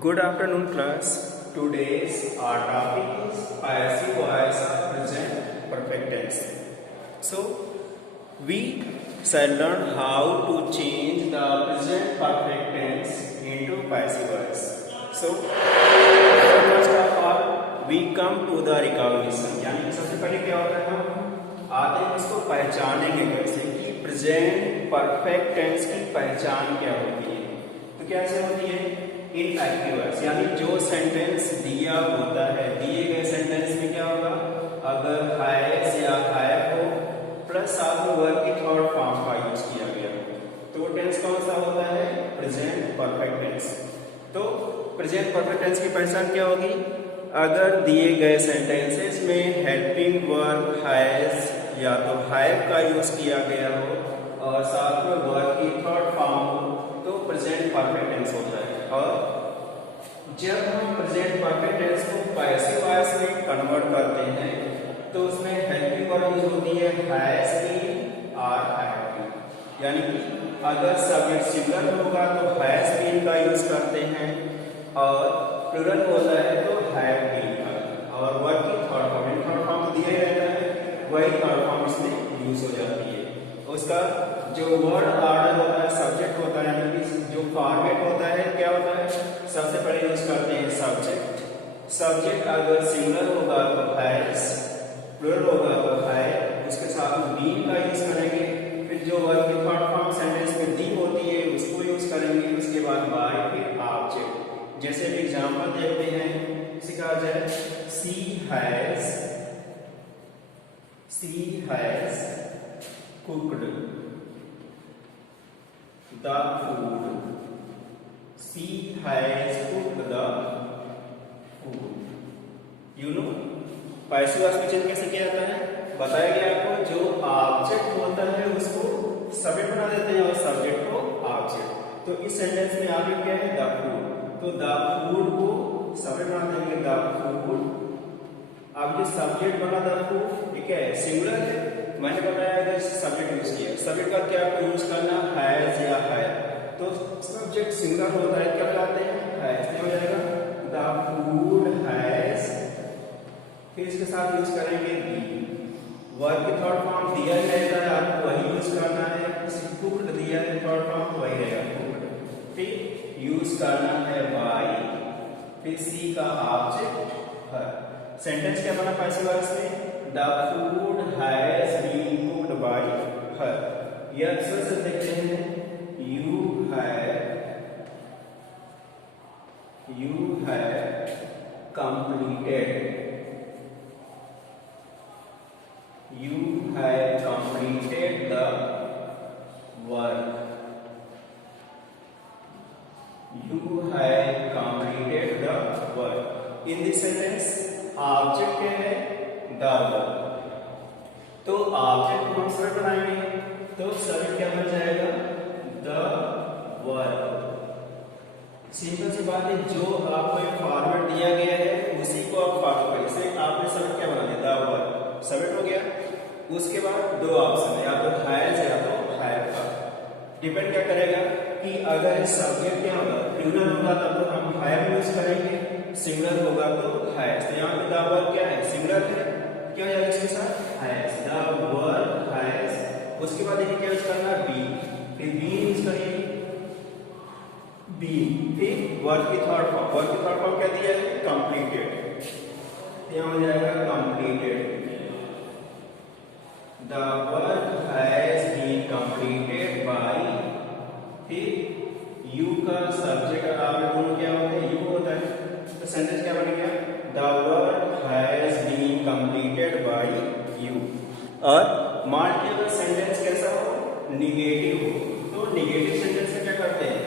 Good afternoon, class. Today's our topic is passive voice of present perfect tense. So, we shall learn how to change the present perfect tense into passive voice. So, first of all, we come to the recognition. यानी कि सबसे पहले क्या होता है, हम आते हैं इसको पहचानेंगे कैसे कि प्रेजेंट परफेक्ट टेंस की पहचान क्या होती है. तो कैसे होती है? इनएक्टिव वॉइस, यानी जो सेंटेंस दिया होता है, दिए गए सेंटेंस में क्या होगा, अगर हैज या हैव हो प्लस साथ में वर्ब की थर्ड फॉर्म का यूज किया गया तो टेंस कौन सा होता है? Present perfect tense. तो प्रेजेंट परफेक्ट टेंस की पहचान क्या होगी? अगर दिए गए सेंटेंसेस में हेल्पिंग वर्ब हैज या तो हैव का यूज किया गया हो और साथ में वर्ब की थर्ड फॉर्म हो तो प्रेजेंट परफेक्ट टेंस होता है. और जब हम प्रेजेंट परफेक्ट टेंस को पैसिव वॉइस में कन्वर्ट करते हैं तो उसमें हेल्पिंग वर्ब यूज होती है हैज बीन और हैव बीन. यानी कि अगर सब्जेक्ट सिंगुलर होगा तो हैज बीन का यूज करते हैं और प्लूरल होता है तो हैव बीन का, और वर्ब की थर्ड फॉर्म तो दिया ही रहता है, वही थर्ड फॉर्म इसमें यूज हो जाती है. उसका जो वर्ड ऑर्डर होता है, सब्जेक्ट होता है, यानी कि जो फॉर्मेट होता है क्या होता है, सबसे पहले यूज करते हैं सब्जेक्ट. सब्जेक्ट अगर सिंगुलर होगा तो हैज, प्लूरल होगा तो हैव, उसके साथ में बीन का यूज करेंगे. फिर जो वर्ब की थर्ड फॉर्म सेंटेंस में दी होती है उसको यूज करेंगे. उसके बाद बाय, फिर ऑब्जेक्ट. जैसे भी एग्जांपल देखते हैं, इसे कहा जाए सी has cooked the food. She has cooked the food. You know, passive voice में चेंज कैसे किया जाता है बताया गया आपको. जो ऑब्जेक्ट होता है उसको सब्जेक्ट बना देते हैं और सब्जेक्ट को ऑब्जेक्ट. तो इस सेंटेंस में आगे क्या है? The food. तो द फूड को सब्जेक्ट बना देंगे द फूड. अब ये सब्जेक्ट बना द फूड, ये क्या है? सिंगुलर है. मैंने बताया सब्जेक्ट यूज किया. सब्जेक्ट का क्या आपको यूज करना? हैज या हैव. तो सब्जेक्ट सिंगुलर होता है, क्या बताते हैं? हैज. हो जाएगा द फूड हैज, फिर इसके साथ यूज करेंगे बी. वर्ब की थर्ड फॉर्म दिया ही रहता है, आपको वही यूज करना है. कुक्ड दिया है, थर्ड फॉर्म वही रहेगा कुक्ड. फिर यूज करना है बाय, फिर सी का ऑब्जेक्ट हर. सेंटेंस क्या बना पैसिव वॉइस में? The food has been cooked by her. यह अक्सर से देखते हैं you have completed the work. In this sentence object क्या है? The verb. तो ऑब्जेक्ट को हम सर्व बनाएंगे तो सर्व क्या बन जाएगा? The verb. सिंपल सी बात है, जो आपको एक फॉर्मेट दिया गया है उसी को आप फॉलो करें. इसे आपने सर्व क्या बना दिया? The verb. सबमिट हो गया. उसके बाद दो ऑप्शन है, या तो हैज या तो हैव का. डिपेंड क्या करेगा कि अगर सब्जेक्ट क्या होगा? प्लूरल होगा तब तो हम हैव यूज करेंगे, सिंगुलर होगा तो हैज. तो यहाँ पे द वर्ब क्या है? सिंगुलर है. क्या हो जाएगा इसके साथ? हैज. The verb has. उसके बाद देखिए क्या यूज करना? बी. फिर बी यूज करेंगे बी. फिर वर्ब की थर्ड फॉर्म. वर्ब की थर्ड फॉर्म क्या दिया है? कंप्लीटेड. यहाँ हो जाएगा completed. The verb has been completed by. फिर यू का सब्जेक्ट और ऑब्जेक्ट दोनों क्या होते हैं? यू होता है. तो सेंटेंस क्या बन गया? The work has been completed by you. और मान लीजिए अगर सेंटेंस कैसा हो? निगेटिव हो. तो निगेटिव सेंटेंस में क्या करते हैं?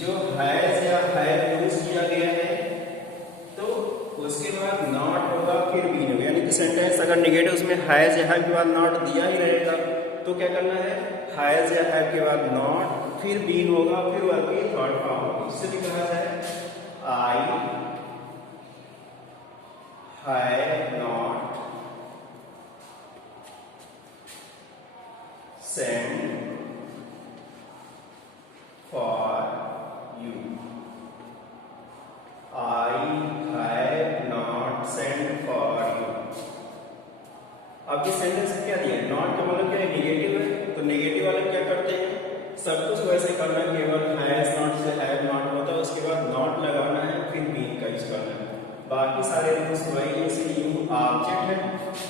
जो हैज या हैव यूज किया गया है तो उसके बाद नॉट होगा, फिर बीन होगा. यानी कि सेंटेंस अगर निगेटिव उसमें हैज या हैव के बाद नॉट दिया ही रहेगा तो क्या करना है? हैज या हैव के बाद नॉट, फिर बीन होगा, फिर वर्ब की थर्ड फॉर्म होगी. इससे भी कहा जाए I have not sent for you. सब कुछ वैसे करना, केवल हैज नॉट से हैव नॉट होता है, उसके बाद नॉट लगाना है, फिर बीन का यूज करना है। बाकी सारे रूल्स वही, जैसे यू ऑब्जेक्ट है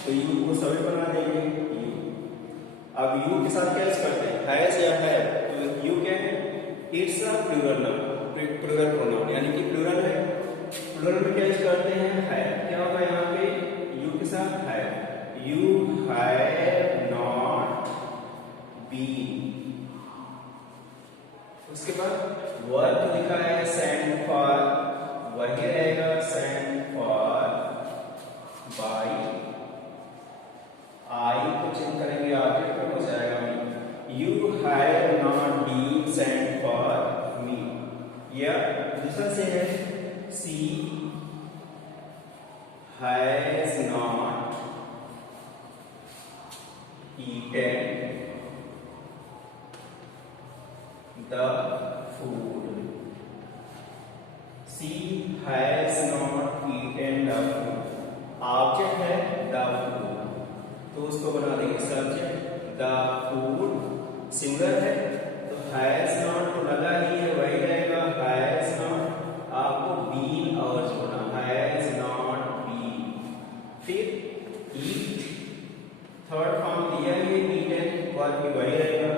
तो यू को सभी बना देंगे यू। अब यू के साथ क्या यूज करते हैं, हैज या है, तो यू क्या है, it's a plural noun, plural pronoun, यानी कि प्लूरल है। प्लूरल में क्या यूज करते हैं, है। क्या होगा यहाँ पे, यू के साथ है, यू हैव नॉट बीन। उसके बाद वर्ब लिखा है सेंड फॉर, वही रहेगा सेंड फॉर बाय। आई को चेंज करेंगे, ऑब्जेक्ट हो जाएगा me. You have not been sent for me. या दूसरा से है she has not eaten the food. She has not eaten the food. Object है the food, तो उसको बना देंगे सब्जेक्ट। the food सिंगुलर है तो has not तो लगा ही है, वही रहेगा has not। आपको been और जोड़ना, has not been। फिर eat, थर्ड फॉर्म दिया है, eaten वर्ब भी वही रहेगा।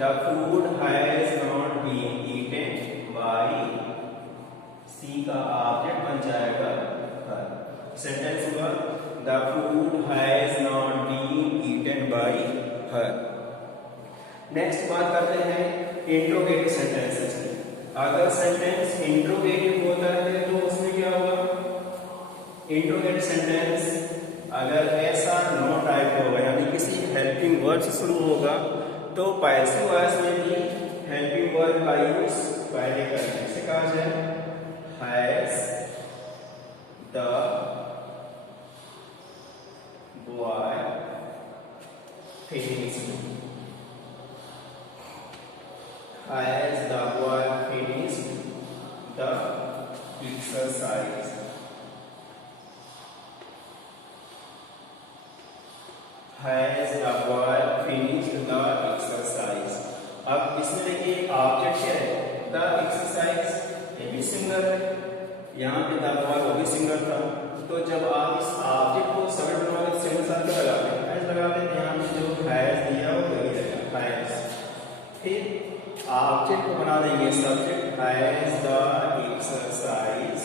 The food has not been eaten by, C का ऑब्जेक्ट बन जाएगा her। सेंटेंस हुआ The food has not been eaten by her। Next बात करते हैं इंट्रोगेटिव सेंटेंसेस की। अगर सेंटेंस इंट्रोगेटिव होता है तो उसमें क्या होगा, इंट्रोगेटिव सेंटेंस अगर ऐसा नो टाइप होगा, यानी किसी हेल्पिंग वर्ड से शुरू होगा, तो पैसिव वॉइस में भी हेल्पिंग वर्ब का यूज पहले करें। जैसे कहा जाए has the boy finished, has the boy finished the exercise, has the boy finished the exercise. अब इसमें देखिए ऑब्जेक्ट क्या है, द एक्सरसाइज, ये भी सिंगुलर है, यहाँ पे द बॉय वो भी सिंगुलर था। तो जब आप इस ऑब्जेक्ट को सबमिट बनवाने से सिंगल साथ क्या लगाते हैं, हैज लगाते हैं। यहाँ पे जो हैज दिया वो वही रहेगा हैज। फिर ऑब्जेक्ट को बना देंगे सब्जेक्ट, हैज द एक्सरसाइज।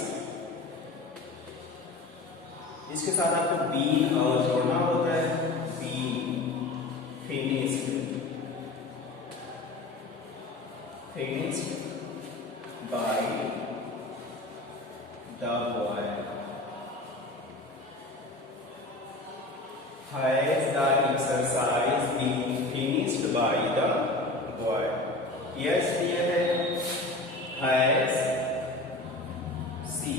इसके साथ आपको बीन और जोड़ना होता है, finished by the boy, has the exercise been finished by the boy। yes दिया है has she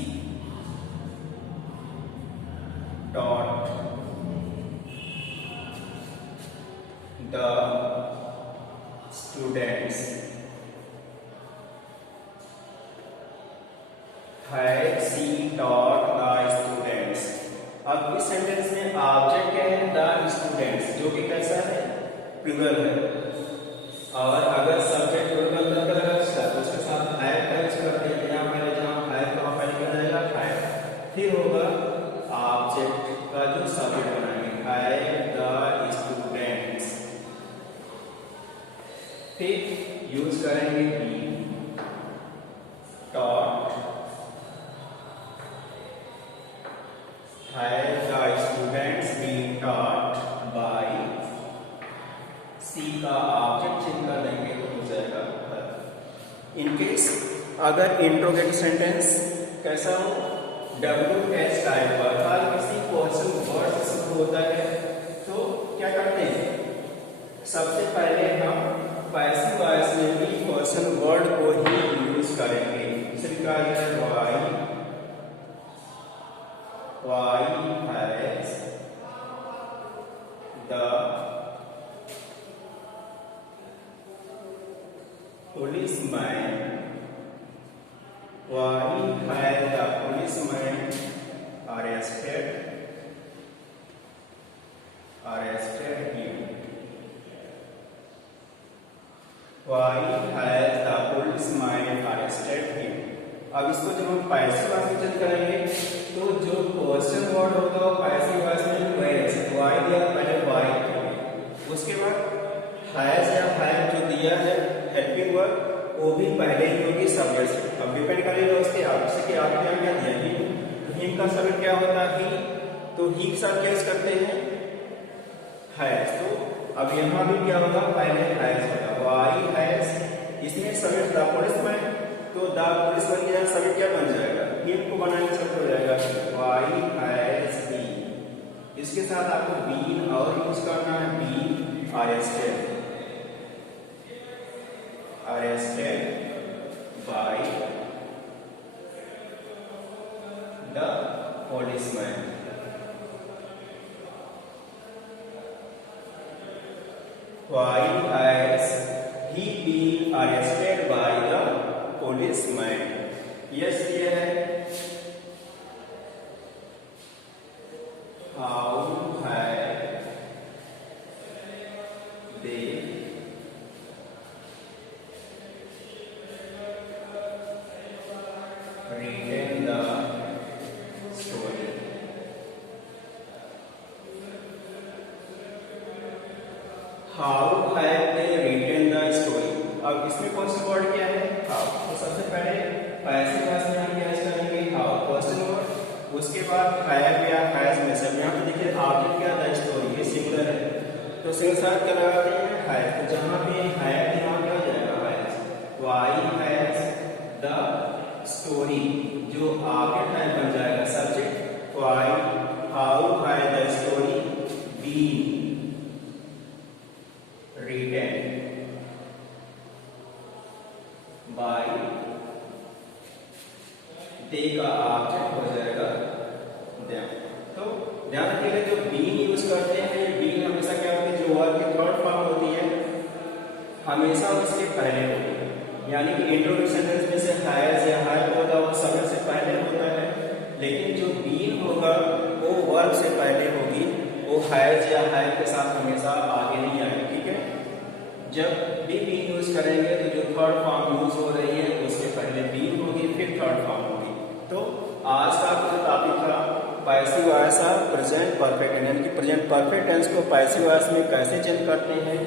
taught the students, had she taught the students। अब इस सेंटेंस में ऑब्जेक्ट क्या है, द स्टूडेंट्स, जो कि कैसा है, प्लूरल है। और अगर सब्जेक्ट प्लूरल का लगा तो उसके साथ हैव का यूज करते हैं। यहाँ पहले जहाँ हैव का पहले क्या जाएगा हैव, फिर होगा ऑब्जेक्ट का जो सब्जेक्ट बनाएंगे हैव द स्टूडेंट्स, फिर यूज करेंगे be, taught, have the students been taught by, C का ऑब्जेक्ट चेंज कर देंगे तो हो जाएगा her। इन केस अगर इंट्रोगेटिव सेंटेंस कैसा हो, WH टाइप का, अर्थात किसी क्वेश्चन वर्ड से शुरू होता है, तो क्या करते हैं, सबसे पहले हम पैसिव वॉइस में भी क्वेश्चन वर्ड को ही यूज करेंगे। जैसे कहा गया है why has the policeman, why has the policeman arrested him। Why has the policeman arrested him? अब इसको जब हम पैसिव वॉइस में चेंज करेंगे तो जो क्वेश्चन वर्ड होगा वो पैसिव वॉइस में वेयर वाई दिया, पहले वाई, उसके बाद हैज या हैव जो दिया है हेल्पिंग वर्ब वो भी पहले ही होगी सब्जेक्ट से। अब डिपेंड करेगा उसके आपसे कि आपने क्या दिया हिम का सब्जेक्ट क्या होता है ही, तो ही के साथ क्या करते हैं हैज। तो अब यहाँ भी क्या होगा पहले हैज होगा, वाई हैज इसमें सब्जेक्ट द पुलिसमैन, तो द पुलिसमैन के यहाँ सब्जेक्ट क्या बन जाएगा हिम को बनाने से हो जाएगा वाई हैज बीन। इसके साथ आपको बीन और यूज करना है been arrested, arrested by the policeman। Why has he been arrested by the policeman? Yes, ये है। How have they written the story? How have they written the story? अब इसमें क्वेश्चन वर्ड क्या है how, तो सबसे पहले पैसिव वॉइस में हम क्या करेंगे हाउ क्वेश्चन वर्ड, उसके बाद हैव या हैज में सब यहाँ पे देखिए आपने क्या द स्टोरी ये सिंगुलर है तो सिंगल साथ क्या लगाते हैं हैज, तो जहाँ पे हैव यहाँ क्या हो जाएगा has, why has the story जो आगे टाइम बन जाएगा subject, why how has the story been written by they का ऑब्जेक्ट हो जाएगा them। तो ध्यान रखिएगा जो बीन यूज करते हैं ये बीन हमेशा क्या होती है जो वर्ब की थर्ड फॉर्म होती है हमेशा उसके पहले होती है, यानी कि इंट्रोडक्शन सेंटेंस में से हैज या हैव होगा वो सब्जेक्ट से पहले होता है, लेकिन जो बीन होगा वो वर्ब से पहले होगी, वो हैज या हैव के साथ हमेशा आगे नहीं आएगी। ठीक है, जब भी बीन यूज करेंगे तो जो थर्ड फॉर्म यूज हो रही है उसके पहले बीन होगी फिर थर्ड फॉर्म होगी। तो आज का जो टॉपिक था passive voice of present perfect, यानी कि प्रेजेंट परफेक्ट टेंस को पैसिव वॉइस में कैसे चेंज करते हैं,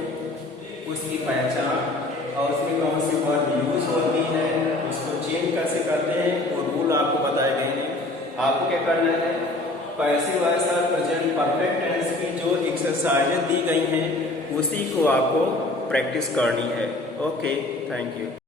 उसकी पहचान और उसमें कौन सी वर्ड यूज होती है, उसको चेंज कैसे करते हैं वो रूल आपको बताए गए हैं। आपको क्या करना है passive voice of present perfect tense की जो एक्सरसाइजेज दी गई हैं उसी को आपको प्रैक्टिस करनी है। Okay, thank you.